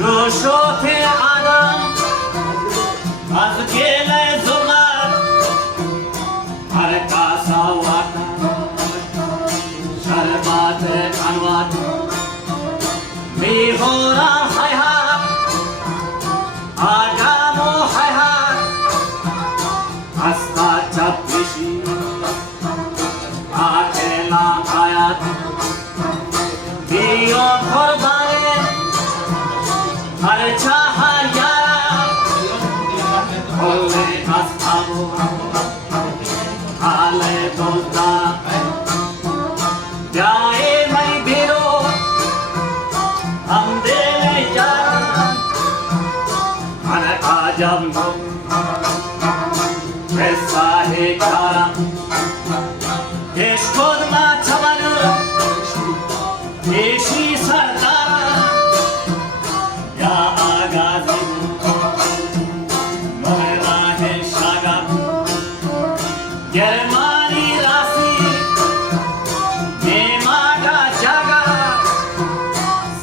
Roshote Adam Azgele Zumat Harka Sawata Sharbat Kanwat Mihora Hayhat Agamo Hayhat Asta Chapishi Akela Hayat Diyo Korbane Har Chahar Yara Holle Astamo Ale Dozda Jaye Mai Biro Hum Dele Yara Har Ajam Essa He Kara Eshkod Ma Chavanu Eshi Sardara Ya Agazi Mohera He Shaga Germani Rasi Nemaga Jaga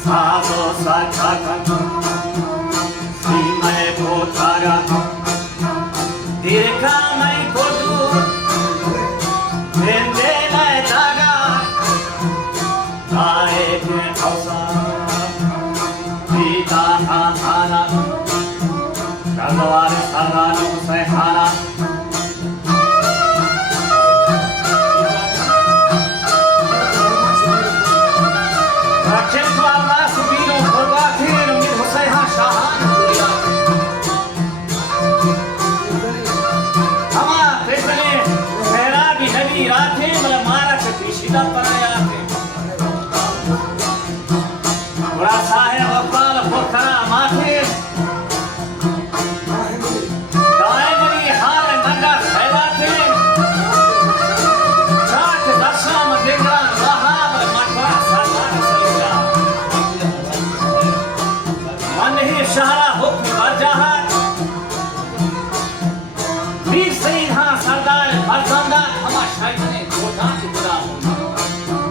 Sado Sakaka Simai Potaga Dirka Mai Potu Vendela Daga Aek Hausa Pita Hana Kalwar Saranu Sehana Rakem Pavla Subino Horvathir Umid Husayha Shahan Hama Pesale Mehra Bihani Rathe Mala Mara Chakri Shida Panaya Bura Sahib Abbal Pokhara Mathir Daimani Har Manda Khailate Chak Dasham Degran Lahab Matwa Sarwan Salila Manhi Shahra Hukm Barjahat Veer Saeed Ha Sardar Barzanda Hama Shaitane Kota Ki Buda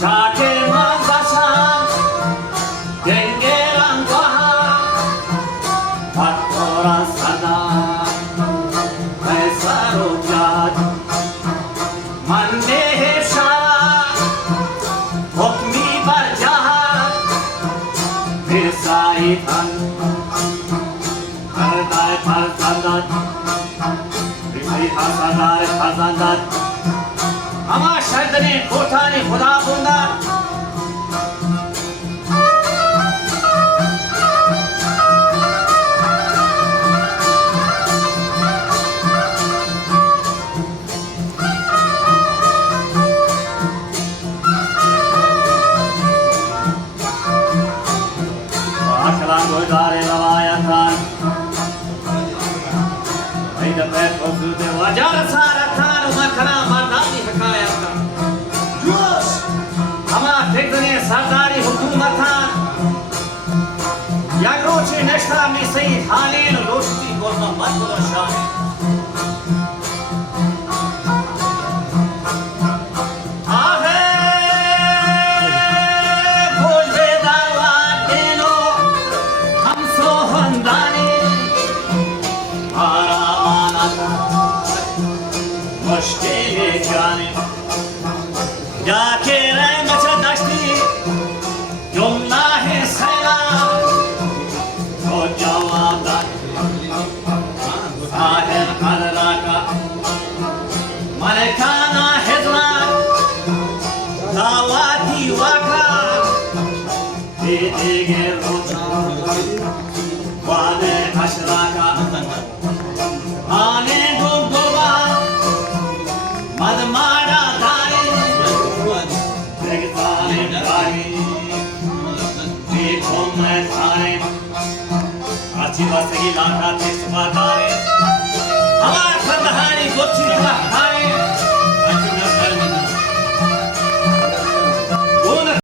Chake Mazashan Dengeran Goha Patora Sada Kaisaro Jad Mande Shara Hukmi Barjahat Fir Saitan Kardai Farzandat Rishri Hasadar Khazandat Ama Shardane Kotani Khuda Bunda Aklan Goydare Lavayatan Aida Pet Osude Wajar Saratan Umakana Mardani Hikayatan Yush Ama Tekdane Sardari Hukumatan Yagrochi Neshta Misai Halil Roshti Gorma Matula Shani Mushkil jane Jaake Rangat Dashti Jumna hai Saila To Jawada Sahel Kadraka Malekana Hezlan Dawati Waka Dege Rocha Wale Ashraka Ane Gogoba Madmara Dare Degtane Dare Dekho Main Thare Achi Vasagi Laka Te Subha Dare Hamar Kandahari Gochi Dare है